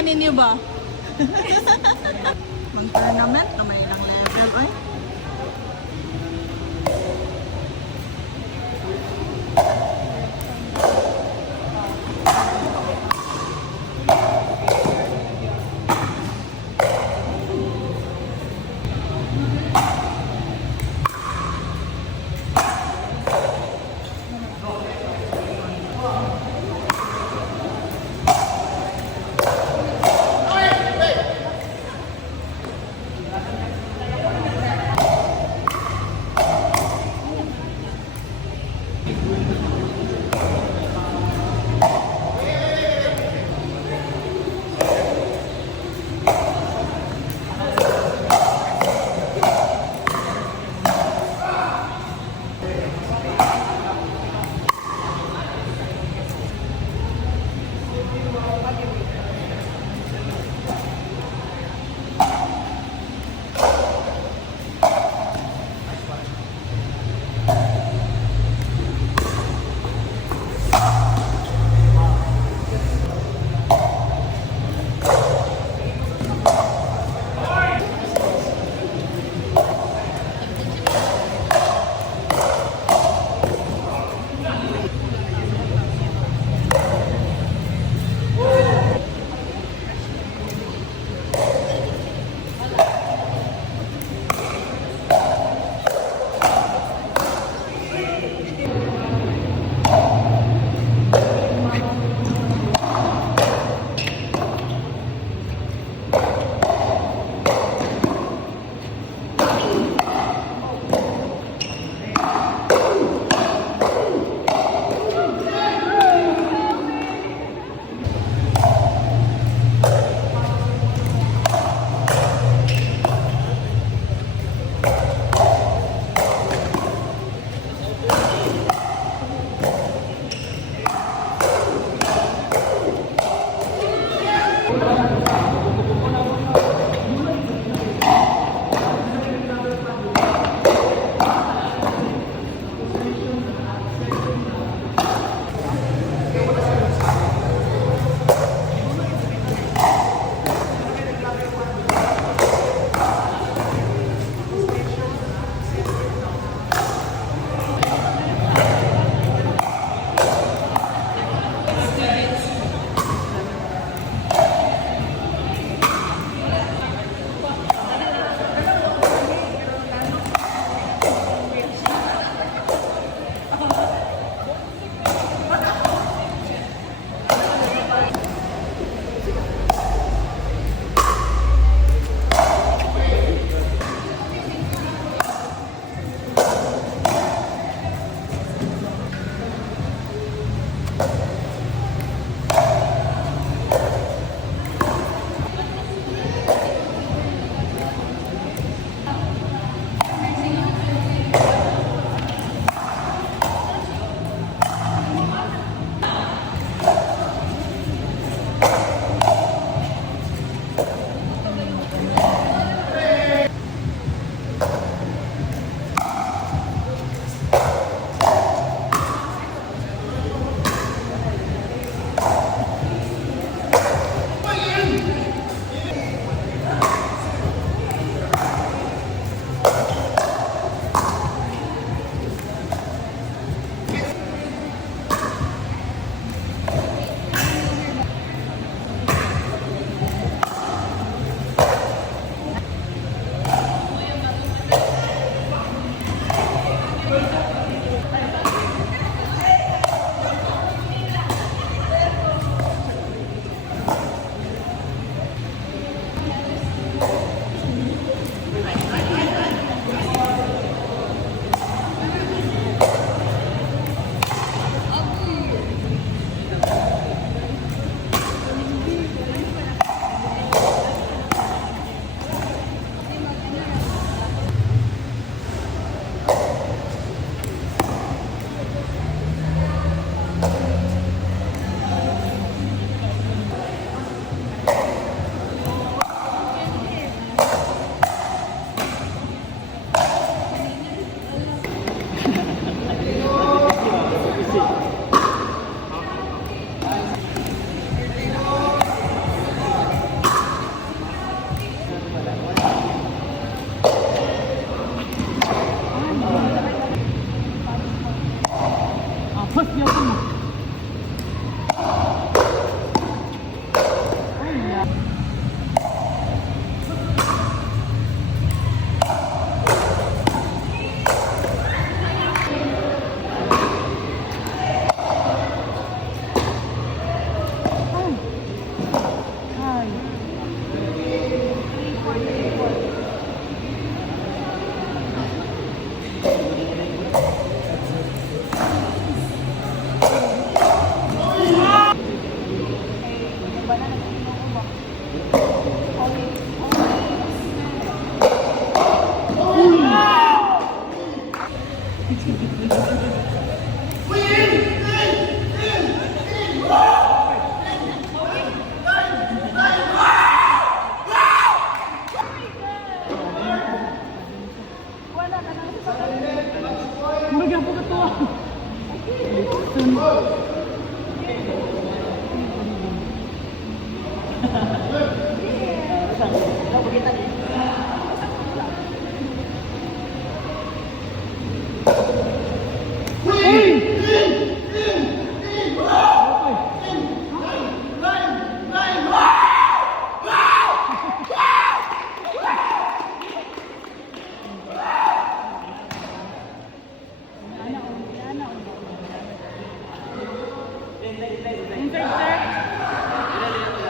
Kakayanin niyo ba? Mag-tournament na may ilang level, ay.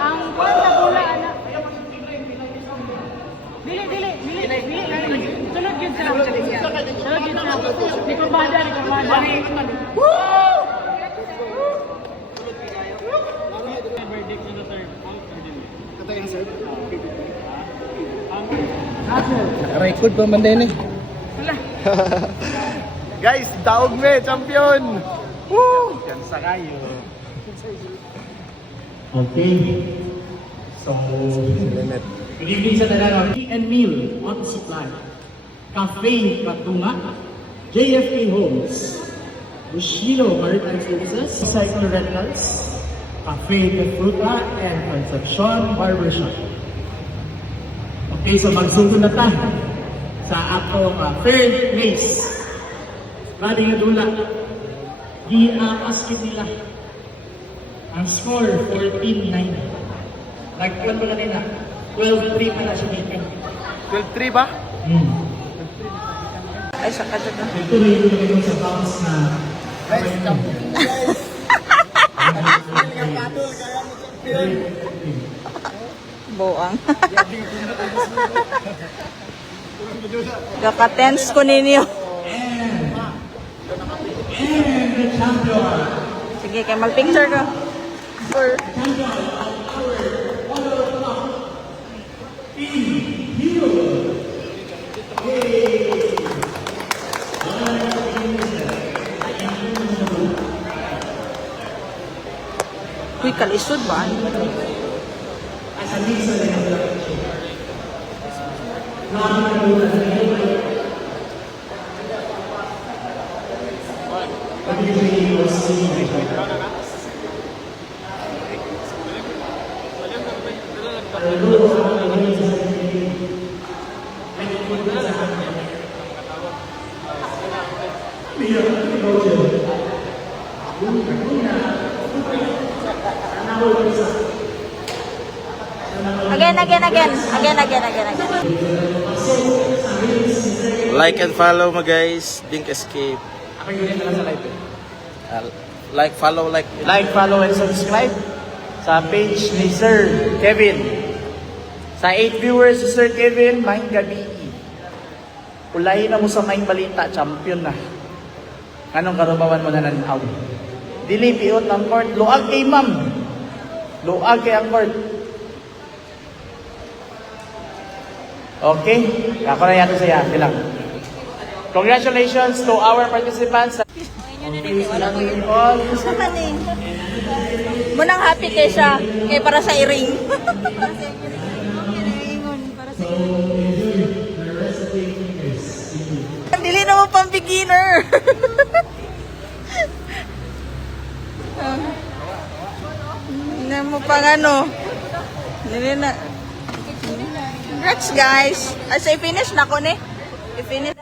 Ang kuwan na bola anak. Dili. Sulod yun siya. Di ko bada. Woo! Record pa man din eh. Guys, daog me, champion! Woo! Yan sa kayo. Okay. So, good evening sa tanan. Tea and meal on supply. Cafe Katunga, JFK Homes, Bushido Maritime Services, Cycle Rentals, Cafe de Fruta, and Concepcion Barbershop. Okay, so magsugod na ta sa atong third place. Bali nga dula, giapas nila. Ang score, 14-9. Nagkuhan ko na nila. 12-3 pa na siya dito. 12-3 ba? Ay, saka dyan. Ito na yung nagawin sa bounce na... Buang. Kaka-tense ko ninyo. And the champion! Sige, kaya mag-picture ko. For... Uy, kalisod ba? Again. Like and follow mo guys, Link Escape. Ako yun na sa live. Like, follow, Like, follow, and subscribe sa page ni Sir Kevin. Sa 8 viewers si Sir Kevin, maing gabi. Ulahin na mo sa maing balita, champion na. Anong karubawan mo na nanaw? Dili, piot ng court. Luag kay ma'am. Luag kay ang court. Okay? Ako na yato saya. Bilang. Congratulations to our participants. Okay, salamat all. Gusto ka ni. Munang happy kay siya. Kaya para sa iring. Dili naman pang beginner. Hindi mo pang ano. Dili na. Congrats guys. As I finish na ko ni. I-finish.